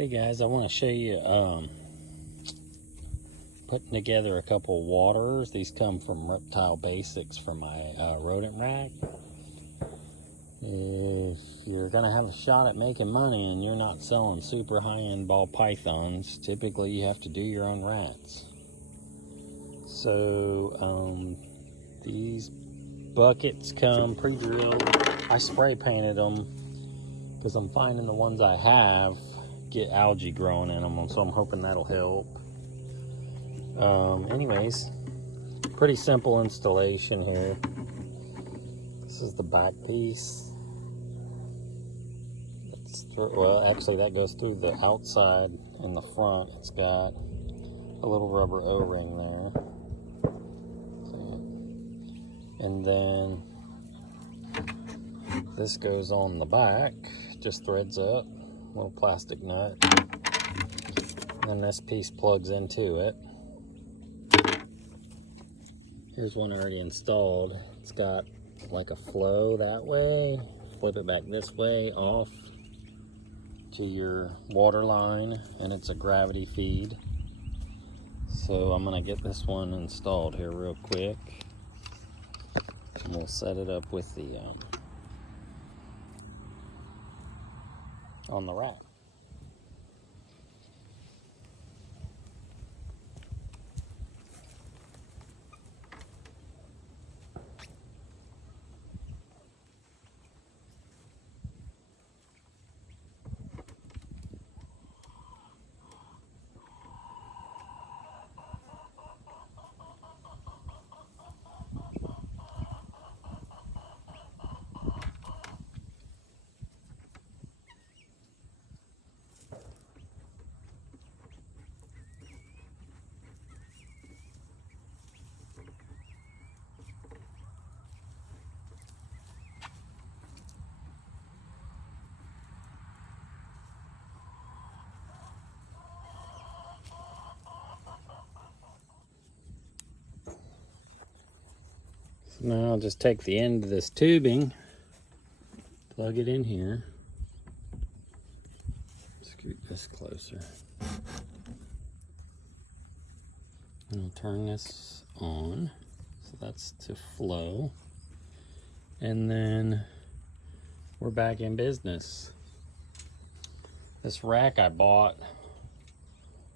Hey guys, I want to show you putting together a couple waterers. These come from Reptile Basics for my rodent rack. If you're going to have a shot at making money and you're not selling super high-end ball pythons, typically you have to do your own rats. So these buckets come pre-drilled. I spray painted them because I'm finding the ones I have get algae growing in them, so I'm hoping that'll help. Anyways, pretty simple installation here. This is the back piece. Well, actually that goes through the outside and the front. It's got a little rubber O-ring there. And then this goes on the back, just threads up, little plastic nut. And then this piece plugs into it. Here's one already installed. It's got like a flow that way. Flip it back this way off to your water line, and it's a gravity feed. So I'm gonna get this one installed here real quick. And we'll set it up with the on the rack. Now I'll just take the end of this tubing, plug it in here, scoot this closer, and I'll turn this on, so that's to flow, and then we're back in business. This rack I bought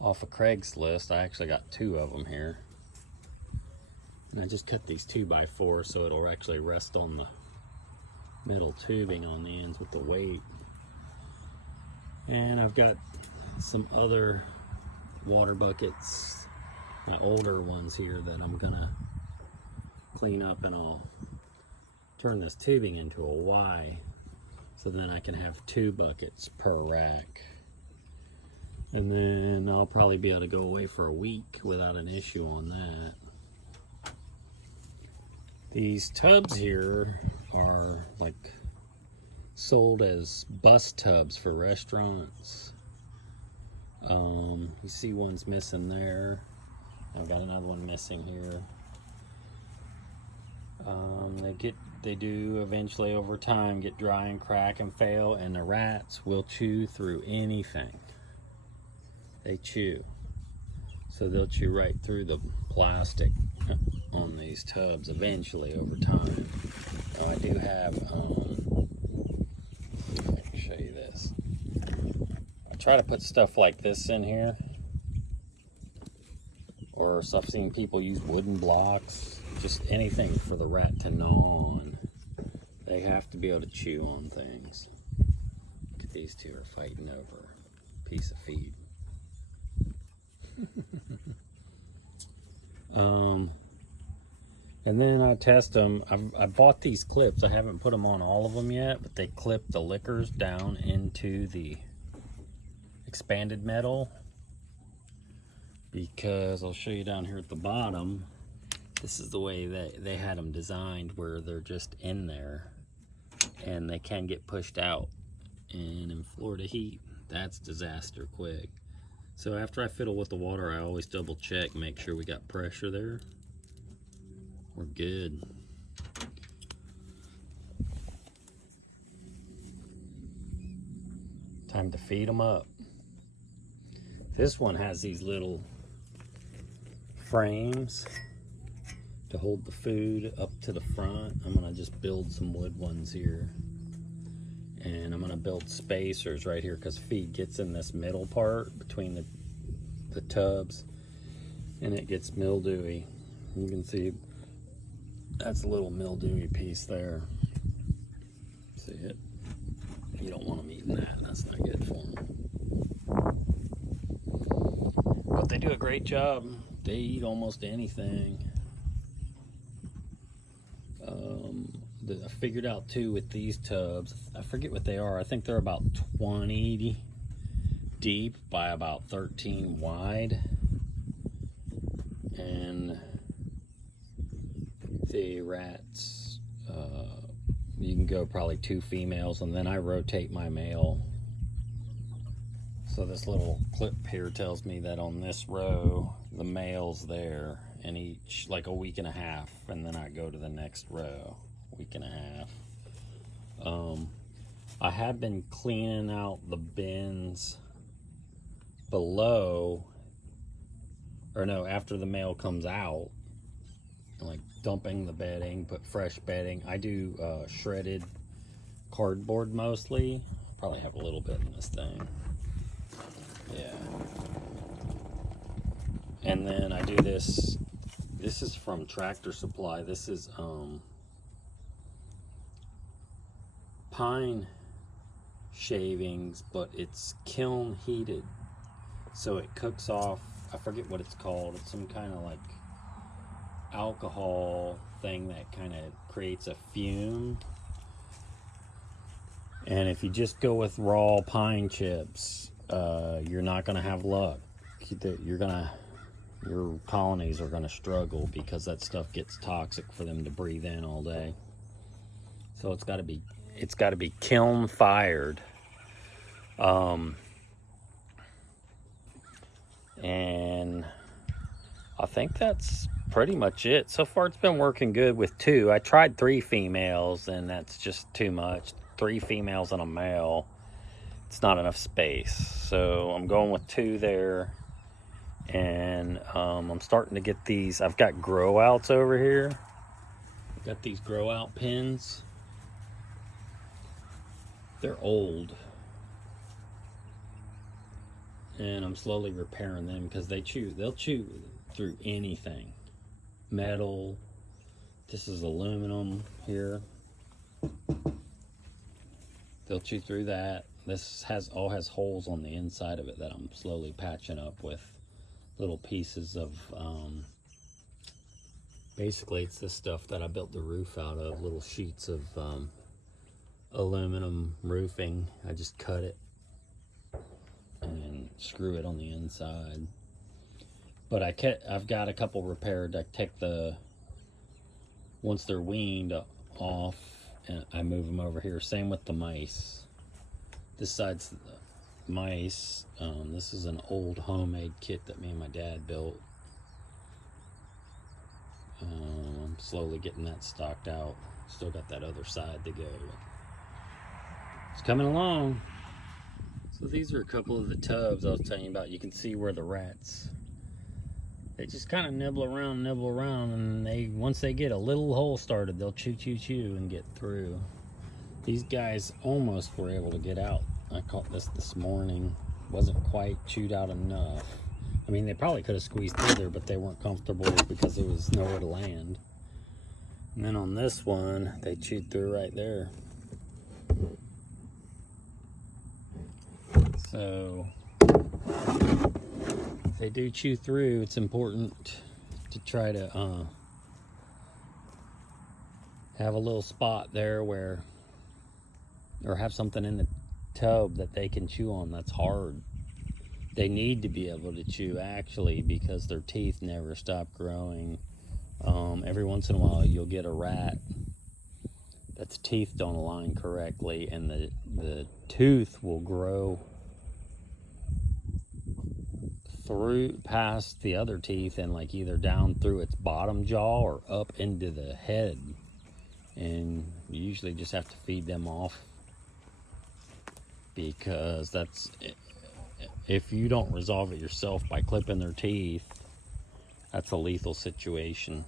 off of Craigslist. I actually got 2 of them here. And I just cut these 2x4 so it'll actually rest on the metal tubing on the ends with the weight. And I've got some other water buckets, my older ones here, that I'm gonna clean up, and I'll turn this tubing into a Y so then I can have 2 buckets per rack. And then I'll probably be able to go away for a week without an issue on that. These tubs here are like sold as bus tubs for restaurants. You see one's missing there. I've got another one missing here. They do eventually over time get dry and crack and fail, and the rats will chew through anything. They chew. So they'll chew right through the plastic on these tubs eventually over time. I do have, I can show you this. I try to put stuff like this in here, or I've seen people use wooden blocks, just anything for the rat to gnaw on. They have to be able to chew on things. Look at these two are fighting over a piece of feed. And then I test them. I bought these clips. I haven't put them on all of them yet, but they clip the liquors down into the expanded metal, because I'll show you down here at the bottom. This is the way that they had them designed, where they're just in there and they can get pushed out. And in Florida heat, that's disaster quick. So after I fiddle with the water, I always double check, make sure we got pressure there. We're good. Time to feed them up. This one has these little frames to hold the food up to the front. I'm gonna just build some wood ones here. And I'm gonna build spacers right here because feed gets in this middle part between the tubs and it gets mildewy. You can see that's a little mildewy piece there. See it? You don't want them eating that. That's not good for them. But they do a great job. They eat almost anything. I figured out too with these tubs, I forget what they are. I think they're about 20 deep by about 13 wide. And the rats, you can go probably 2 females, and then I rotate my male. So this little clip here tells me that on this row, the male's there, and each like a week and a half, and then I go to the next row, week and a half. I have been cleaning out the bins below, or no, after the male comes out, like dumping the bedding, put fresh bedding. I do shredded cardboard mostly. Probably have a little bit in this thing. Yeah. And then I do this. This is from Tractor Supply. This is pine shavings, but it's kiln heated. So it cooks off, I forget what it's called. It's some kind of like alcohol thing that kind of creates a fume. And if you just go with raw pine chips, you're not going to have luck. Your colonies are going to struggle because that stuff gets toxic for them to breathe in all day. So it's got to be kiln fired. And I think that's pretty much it. So far it's been working good with 2. I tried 3 females and that's just too much. 3 females and a male, it's not enough space. So I'm going with 2 there. And I'm starting to get these. I've got grow outs over here. I've got these grow out pins. They're old. And I'm slowly repairing them because they'll chew through anything. Metal. This is aluminum here. They'll chew through that. This all has holes on the inside of it that I'm slowly patching up with little pieces of, basically it's this stuff that I built the roof out of, little sheets of aluminum roofing. I just cut it and screw it on the inside. But I've got a couple repaired. I take once they're weaned off, and I move them over here. Same with the mice. This side's the mice. This is an old homemade kit that me and my dad built. I'm slowly getting that stocked out. Still got that other side to go. It's coming along. So these are a couple of the tubs I was telling you about. You can see where the rats, they just kind of nibble around, and once they get a little hole started, they'll chew and get through. These guys almost were able to get out. I caught this morning. Wasn't quite chewed out enough. I mean, they probably could have squeezed through there, but they weren't comfortable because there was nowhere to land. And then on this one, they chewed through right there. So if they do chew through, it's important to try to have a little spot there or have something in the tub that they can chew on. That's hard. They need to be able to chew, actually, because their teeth never stop growing. Every once in a while you'll get a rat that's teeth don't align correctly, and the tooth will grow through past the other teeth and like either down through its bottom jaw or up into the head, and you usually just have to feed them off because that's if you don't resolve it yourself by clipping their teeth, that's a lethal situation.